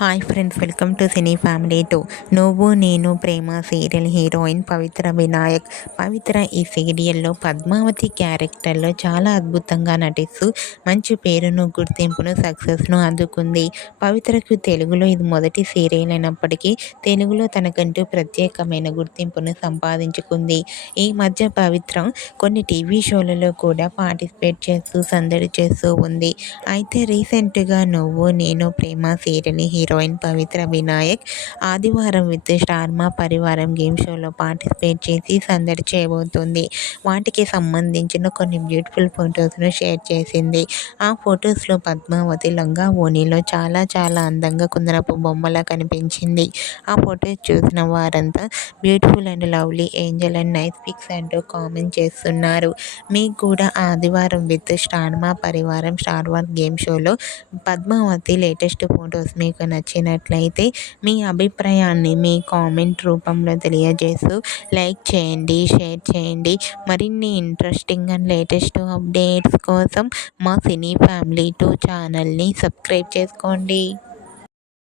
Hi friends, welcome to cine family 2. నువ్వు నేను ప్రేమ serial heroine పవిత్ర వినాయక్. పవిత్ర ఈ సీరియల్లో పద్మావతి క్యారెక్టర్లో చాలా అద్భుతంగా నటిస్తూ మంచి పేరును, గుర్తింపును, సక్సెస్ను అందుకుంది. పవిత్రకు తెలుగులో ఇది మొదటి సీరియల్ అయినప్పటికీ తెలుగులో తనకంటూ ప్రత్యేకమైన గుర్తింపును సంపాదించుకుంది. ఈ మధ్య పవిత్ర కొన్ని టీవీ షోలలో కూడా పార్టిసిపేట్ చేస్తూ సందడి చేస్తూ ఉంది. అయితే రీసెంట్గా నువ్వు నేను ప్రేమ సీరియల్ హీరోయిన్ పవిత్ర వినాయక్ ఆదివారం విత్ స్టార్ మా పరివారం గేమ్ షోలో పార్టిసిపేట్ చేసి సందడి చేయబోతుంది. వాటికి సంబంధించిన కొన్ని బ్యూటిఫుల్ ఫొటోస్ను షేర్ చేసింది. ఆ ఫొటోస్లో పద్మావతి లంగా ఓణిలో చాలా చాలా అందంగా కుందనపు బొమ్మలా కనిపించింది. ఆ ఫొటోస్ చూసిన వారంతా beautiful and lovely angel and nice pics అంటూ కామెంట్ చేస్తున్నారు. మీకు కూడా ఆదివారం విత్ స్టార్ మా పరివారం స్టార్ వార్ గేమ్ షోలో పద్మావతి లేటెస్ట్ ఫొటోస్ మీకు నచ్చినట్లయితే మీ అభిప్రాయాన్ని మీ కామెంట్ రూపంలో తెలియజేస్తూ లైక్ చేయండి, షేర్ చేయండి. మరిన్ని ఇంట్రెస్టింగ్ అండ్ లేటెస్ట్ అప్డేట్స్ కోసం మా సినీ ఫ్యామిలీ 2 ఛానల్ని సబ్స్క్రైబ్ చేసుకోండి.